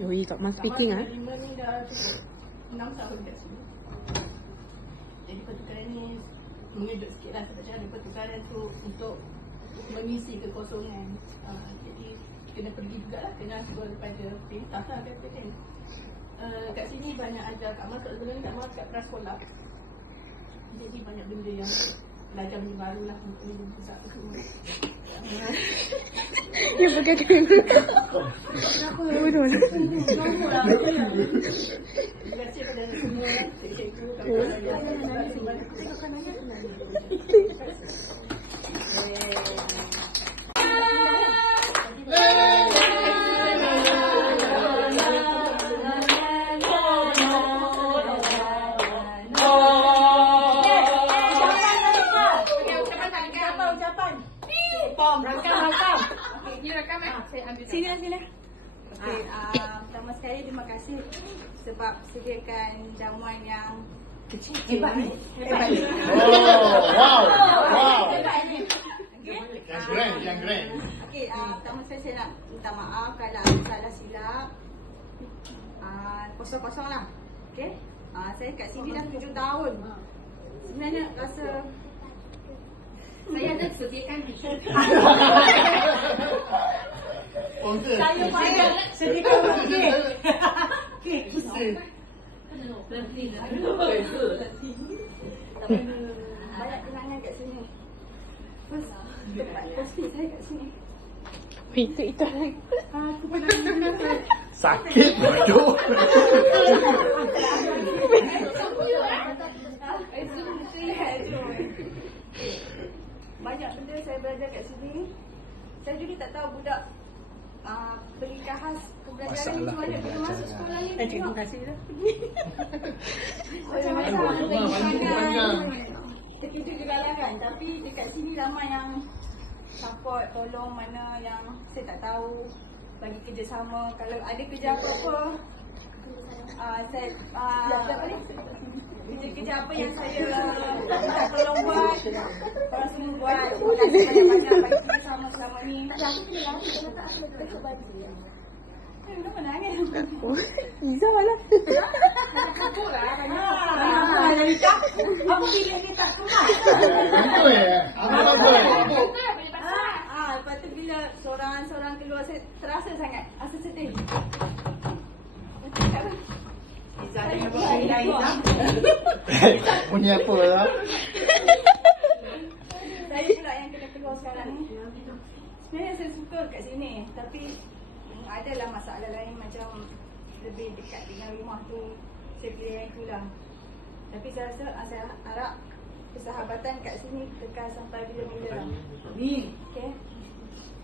Yoi, Kak Mas speaking ah. 5 ni dah cukup 6 tahun kat sini. Jadi pertukaran ni mengejut sikit lah sebenarnya. Pertukaran tu untuk mengisi kekosongan. Jadi kena pergi jugalah, kena suruh daripada perintah lah kata kan. Kat sini banyak ada Kak Mas, sebelum ni Kak Mas kat prasekolah. Jadi banyak benda yang belajar benda baru lah untuk benda besar tu semua. Dia pakai kena. Kenapa? Betul. Terima kasih kepada semua cikgu, Sini. Okey, pertama sekali terima kasih sebab sediakan jamuan yang kecil. Hebat ni. Wow. Hebat ni. Yang grand. Okey, pertama sekali saya nak minta maaf kalau ada salah silap. Kosong-kosong lah. Okey. Saya kat sini dah 7 tahun. Sebenarnya rasa saya ada sediakan saya banyak sediakan okey. Banyak kenangan kat sini. Terus tempat pasti saya kat sini. Itu. Aku pernah Sakit bodoh. Banyak benda saya belajar kat sini. Saya juga tak tahu budak pelita khas pembelajaran ni macam mana bila masuk sekolah ni. Terima kasih dah. Macam-macam terkejut juga lah kan. Tapi dekat sini ramai yang support, tolong mana yang saya tak tahu, bagi kerjasama. Kalau ada kerja apa-apa, saya kerja-kerja apa yang saya minta tolong buat, orang semua buat. Terima kasih banyak-banyak bagi kerjasama selama ni. Kenapa nangis? Izzah lah. Takut lah banyak. Apa bila ni tak kemas? Betul ya? Lepas tu bila seorang-seorang keluar, saya terasa sangat rasa sedih. Punya apa lah? Saya pula yang kena keluar sekarang ni. Sebenarnya saya suka kat sini, tapi adalah masalah lain macam lebih dekat dengan rumah tu. Saya pilih yang tu lah. Tapi saya rasa, saya harap persahabatan kat sini kekal sampai bila-bila lah. Okay.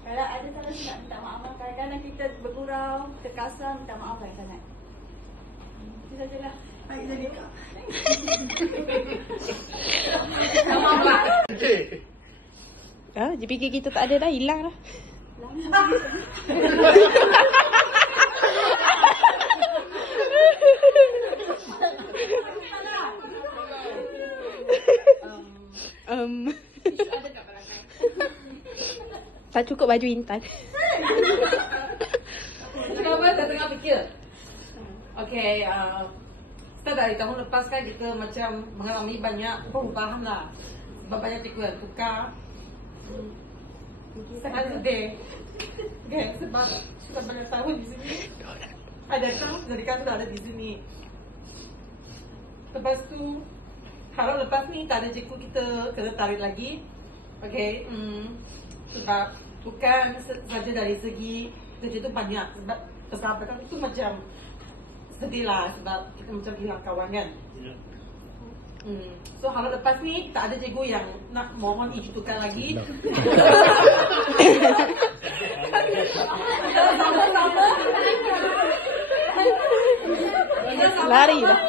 Kalau ada salah silap, minta maaf. Kadang-kadang kita bergurau, terkasar, minta maaf sangat-sangat. Itu sajalah. Baik, jadi Kak. Dia fikir kita tak ada dah, hilang dah. Tak cukup baju Intan. Kenapa saya tengah fikir? Okay, start dari tahun lepas kan kita macam mengalami banyak perubahan lah. Sebab banyak tukar. Sangat sedih. Okay, sebab sudah banyak tahun di sini. Ada tahun dari kan sudah ada di sini. Lepas tu, kalau lepas ni tak ada cikgu kita kena tarik lagi. Okay, sebab bukan saja dari segi kerja tu banyak. Sebab persahabatan itu macam sedih lah sebab kita macam hilang kawan kan. So kalau lepas ni tak ada cikgu yang nak mohon iji tukar lagi. Lari dah.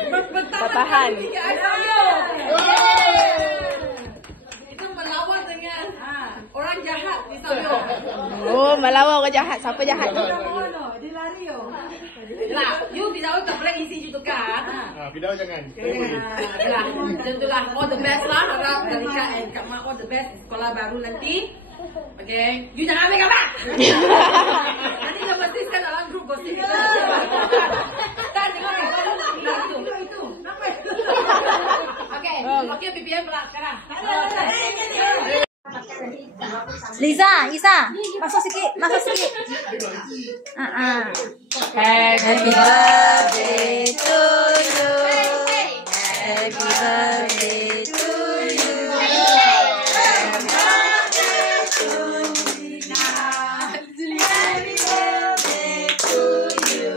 Tak tahan. Itu melawan dengan orang jahat di sana. Oh, melawan orang jahat. Siapa jahat? Dia lari yo. Lah, you Fidau tak boleh isi iji tukar. Fidau jangan. Lah, macam tu lah. All the best lah. Harap Dalika and Kak Mak all the best di sekolah baru nanti. Okay, you jangan ambil gambar. Nanti dia mesti dalam grup gosip kita. Iza. Masuk sikit. Happy birthday to you. Happy birthday to you. Happy birthday to Zina. Happy birthday to you.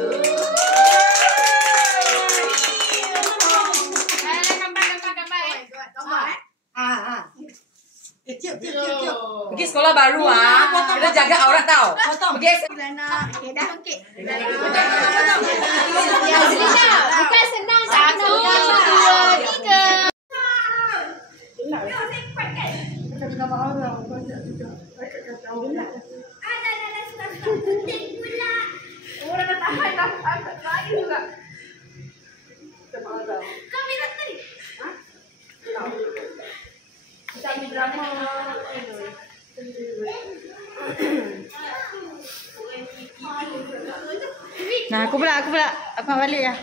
Tiup. Pergi sekolah baru kita jaga aurat tau. Pergi Okay, dah. Okay. Bukan senang. 1, 2, 3. Orang dah tahan dah. Agak lain juga. Kami dah tadi. Kita ambil drama. Nah, aku pula. Aku balik ya.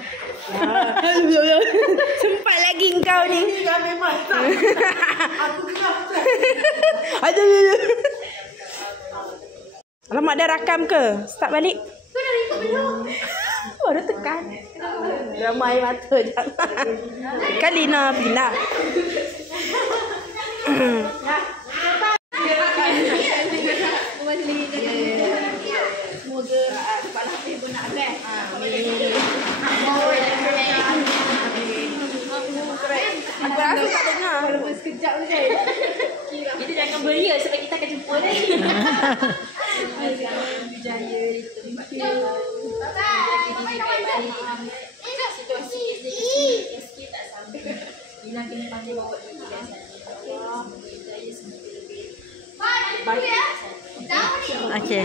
Sempat lagi kau ni. Aduh. Alamak, dah rakam ke? Start balik. Kau dah ikut belum? Baru tekan. Ramai mata jangan. Kali nak pindah. Semoga Kepala Hafiz pun nak kan? Aku rasa tak dengar. Walaupun sekejap je. Kita jangan beria sebab kita akan jumpa lagi. Berjaya itu. Situasi SK tak sampai. Ina kena panggil bawa dia biasanya. Semoga berjaya, semoga lebih baik. Okey.